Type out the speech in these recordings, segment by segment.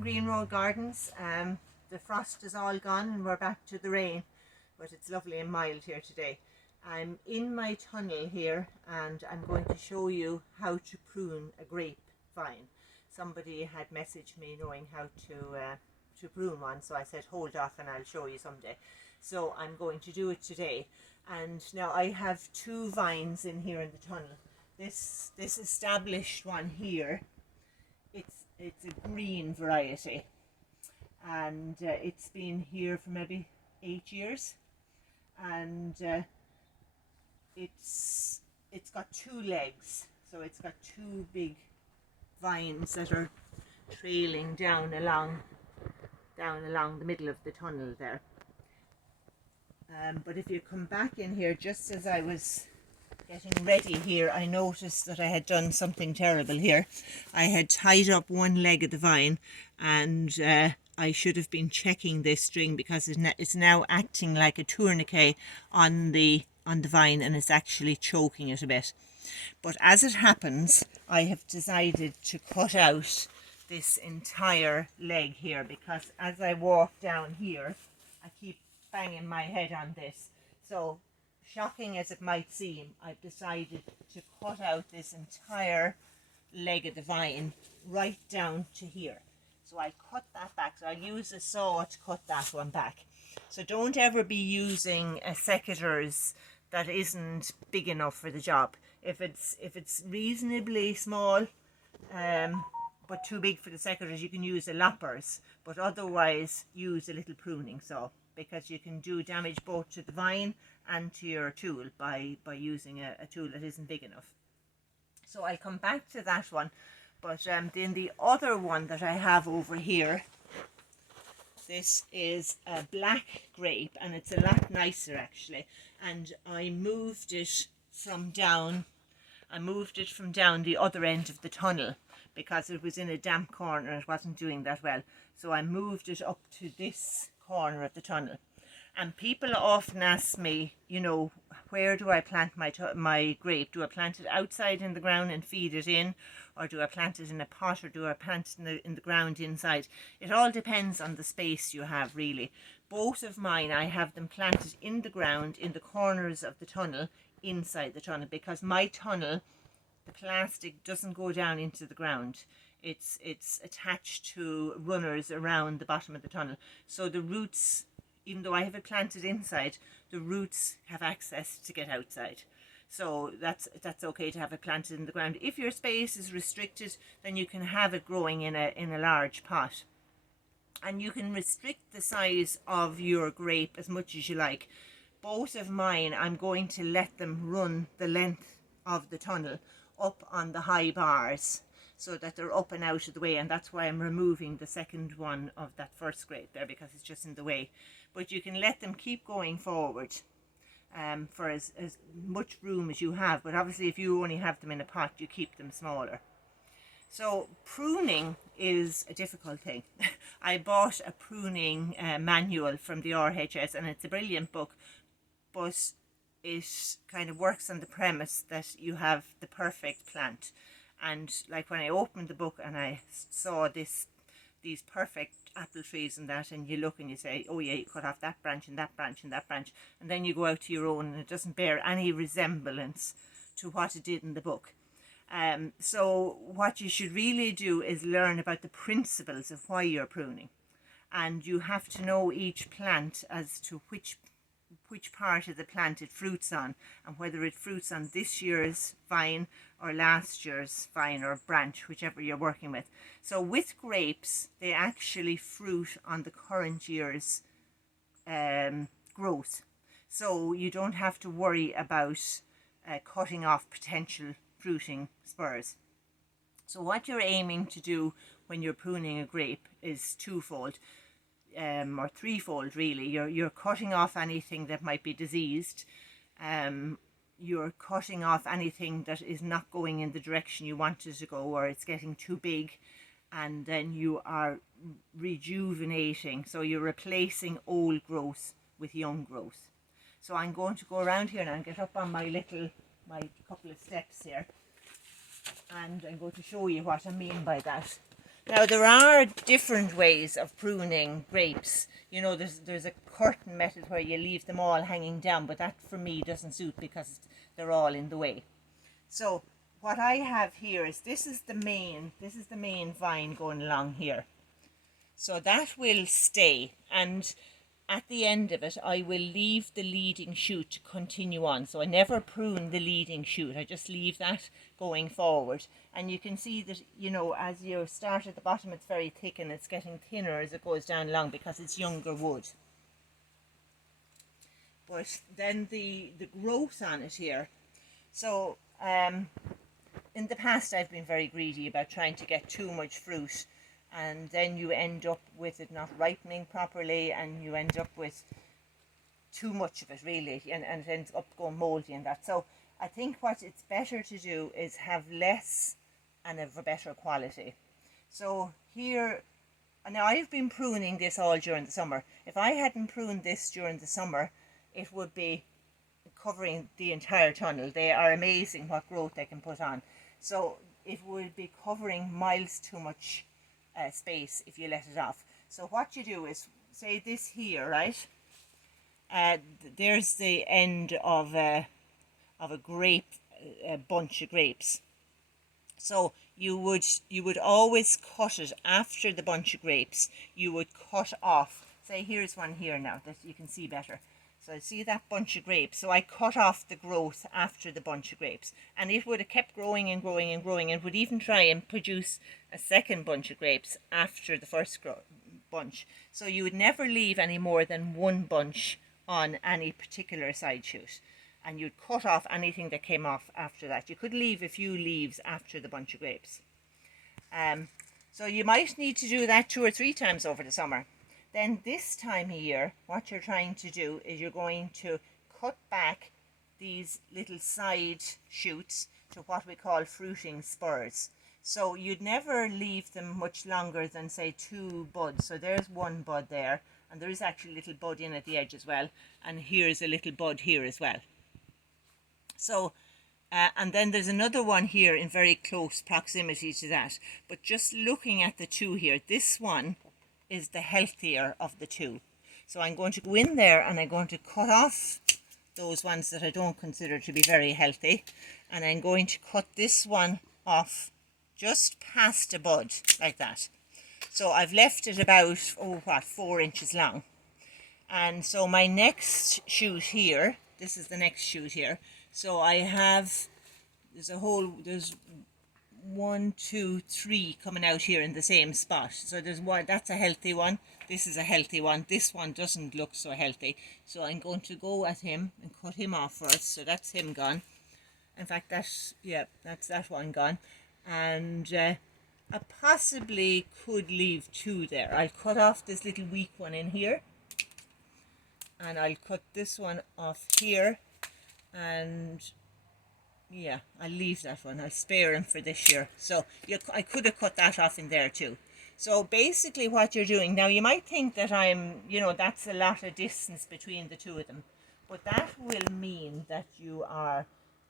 Green Road Gardens. The frost is all gone and we're back to the rain, but it's lovely and mild here today. I'm in my tunnel here and I'm going to show you how to prune a grape vine. Somebody had messaged me knowing how to prune one, so I said hold off and I'll show you someday. So I'm going to do it today. And now I have two vines in here in the tunnel. This established one here, it's a green variety, and it's been here for maybe 8 years, and it's got two legs, so it's got two big vines that are trailing down along the middle of the tunnel there. But if you come back in here, just as I was getting ready here, I noticed that I had done something terrible here. I had tied up one leg of the vine, and I should have been checking this string because it's now acting like a tourniquet on the vine, and it's actually choking it a bit. But as it happens, I have decided to cut out this entire leg here, because as I walk down here I keep banging my head on this. So shocking as it might seem, I've decided to cut out this entire leg of the vine right down to here. So I cut that back. So I use a saw to cut that one back. So don't ever be using a secateurs that isn't big enough for the job. If it's reasonably small, but too big for the secateurs, you can use a loppers, but otherwise use a little pruning saw, because you can do damage both to the vine and to your tool by using a tool that isn't big enough. So I'll come back to that one, but then the other one that I have over here, this is a black grape, and it's a lot nicer actually, and I moved it from down the other end of the tunnel because it was in a damp corner and it wasn't doing that well. So I moved it up to this corner of the tunnel. And people often ask me, you know, where do I plant my grape? Do I plant it outside in the ground and feed it in, or do I plant it in a pot, or do I plant it in the ground inside? It all depends on the space you have, really. Both of mine, I have them planted in the ground in the corners of the tunnel, inside the tunnel, because my tunnel, the plastic doesn't go down into the ground. It's attached to runners around the bottom of the tunnel, so the roots, even though I have it planted inside, the roots have access to get outside. So that's okay to have it planted in the ground. If your space is restricted, then you can have it growing in a large pot. And you can restrict the size of your grape as much as you like. Both of mine, I'm going to let them run the length of the tunnel up on the high bars, so that they're up and out of the way, and that's why I'm removing the second one of that first grape there, because it's just in the way. But you can let them keep going forward for as much room as you have, but obviously if you only have them in a pot, you keep them smaller. So pruning is a difficult thing. I bought a pruning manual from the RHS, and it's a brilliant book, but it kind of works on the premise that you have the perfect plant. And like when I opened the book and I saw these perfect apple trees and that, and you look and you say, oh yeah, you cut off that branch and that branch and that branch, and then you go out to your own and it doesn't bear any resemblance to what it did in the book. So what you should really do is learn about the principles of why you're pruning, and you have to know each plant as to which part of the plant it fruits on, and whether it fruits on this year's vine or last year's vine or branch, whichever you're working with. So with grapes, they actually fruit on the current year's growth, so you don't have to worry about cutting off potential fruiting spurs. So what you're aiming to do when you're pruning a grape is twofold. Or threefold really. You're cutting off anything that might be diseased, you're cutting off anything that is not going in the direction you want it to go, or it's getting too big, and then you are rejuvenating, so you're replacing old growth with young growth. So I'm going to go around here now and get up on my couple of steps here, and I'm going to show you what I mean by that. Now there are different ways of pruning grapes. You know, there's a curtain method where you leave them all hanging down, but that for me doesn't suit because they're all in the way. So what I have here is this is the main vine going along here. So that will stay, and at the end of it I will leave the leading shoot to continue on. So I never prune the leading shoot, I just leave that going forward. And you can see that, you know, as you start at the bottom it's very thick and it's getting thinner as it goes down along because it's younger wood. But then the growth on it here, so in the past I've been very greedy about trying to get too much fruit, and then you end up with it not ripening properly and you end up with too much of it really, and it ends up going mouldy and that. So I think what it's better to do is have less and of a better quality. So here, now I've been pruning this all during the summer. If I hadn't pruned this during the summer, it would be covering the entire tunnel. They are amazing what growth they can put on. So it would be covering miles too much space if you let it off. So what you do is, say this here, right? There's the end of a grape, a bunch of grapes. So you would always cut it after the bunch of grapes. You would cut off. Say here's one here now that you can see better. So see that bunch of grapes. So I cut off the growth after the bunch of grapes, and it would have kept growing and growing and growing, and would even try and produce a second bunch of grapes after the first bunch. So you would never leave any more than one bunch on any particular side shoot, and you'd cut off anything that came off after that. You could leave a few leaves after the bunch of grapes. So you might need to do that 2 or 3 times over the summer. Then this time of year, what you're trying to do is you're going to cut back these little side shoots to what we call fruiting spurs. So you'd never leave them much longer than say 2 buds. So there's one bud there, and there is actually a little bud in at the edge as well, and here's a little bud here as well. So and then there's another one here in very close proximity to that. But just looking at the 2 here, this one is the healthier of the 2. So I'm going to go in there and I'm going to cut off those ones that I don't consider to be very healthy, and I'm going to cut this one off just past a bud like that. So I've left it about 4 inches long. And so my next shoot here, this is the next shoot here. So I have, there's 1, 2, 3 coming out here in the same spot. So there's one, that's a healthy one. This is a healthy one. This one doesn't look so healthy. So I'm going to go at him and cut him off first. So that's him gone. In fact, that's that one gone. And I possibly could leave 2 there. I'll cut off this little weak one in here, and I'll cut this one off here, and yeah, I'll leave that one. I'll spare him for this year. So I could have cut that off in there too. So basically what you're doing, now you might think that that's a lot of distance between the 2 of them, but that will mean that you are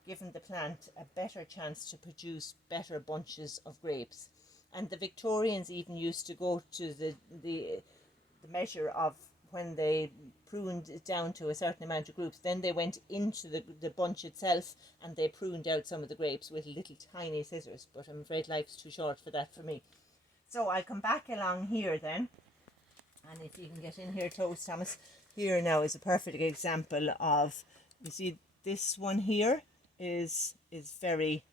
giving the plant a better chance to produce better bunches of grapes. And the Victorians even used to go to the measure of when they pruned it down to a certain amount of groups, then they went into the bunch itself and they pruned out some of the grapes with little tiny scissors, but I'm afraid life's too short for that for me. So I'll come back along here then, and if you can get in here close, Thomas, here now is a perfect example of, you see this one here is very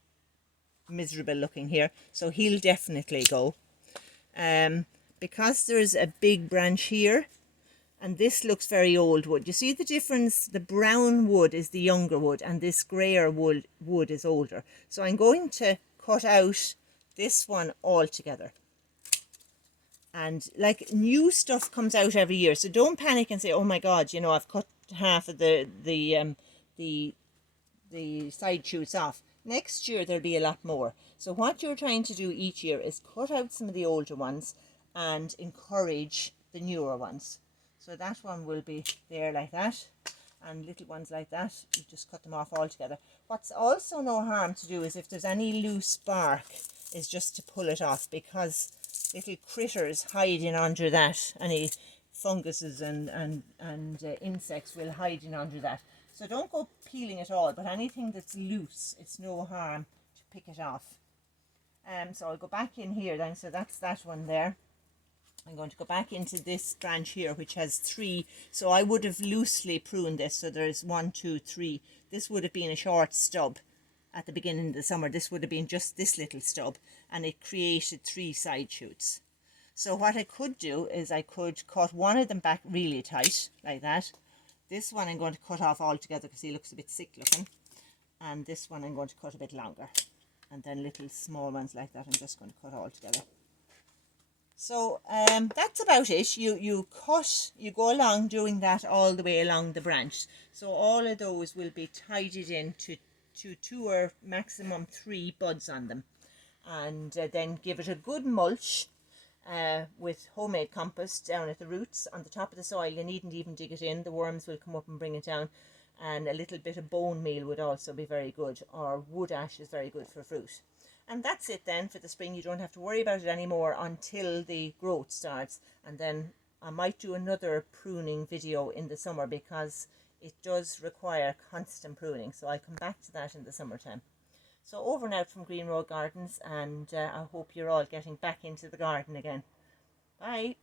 miserable looking here, so he'll definitely go. Because there's a big branch here, and this looks very old wood. You see the difference? The brown wood is the younger wood, and this grayer wood is older. So I'm going to cut out this one altogether. And like, new stuff comes out every year, so don't panic and say, oh my God, I've cut half of the side shoots off. Next year there'll be a lot more. So what you're trying to do each year is cut out some of the older ones and encourage the newer ones. So that one will be there like that, and little ones like that, you just cut them off altogether. What's also no harm to do is if there's any loose bark, is just to pull it off, because little critters hiding under that. Any funguses and insects will hide in under that. So don't go peeling it all, but anything that's loose, it's no harm to pick it off. So I'll go back in here then, so that's that one there. I'm going to go back into this branch here, which has 3. So I would have loosely pruned this. So there's 1, 2, 3. This would have been a short stub at the beginning of the summer. This would have been just this little stub, and it created 3 side shoots. So what I could do is I could cut one of them back really tight, like that. This one I'm going to cut off altogether because he looks a bit sick looking. And this one I'm going to cut a bit longer. And then little small ones like that I'm just going to cut all together. So that's about it. You go along doing that all the way along the branch. So all of those will be tidied into 2 or maximum 3 buds on them. And then give it a good mulch with homemade compost down at the roots on the top of the soil. You needn't even dig it in. The worms will come up and bring it down. And a little bit of bone meal would also be very good, or wood ash is very good for fruit. And that's it then for the spring. You don't have to worry about it anymore until the growth starts. And then I might do another pruning video in the summer because it does require constant pruning. So I'll come back to that in the summertime. So over and out from Green Road Gardens, and I hope you're all getting back into the garden again. Bye.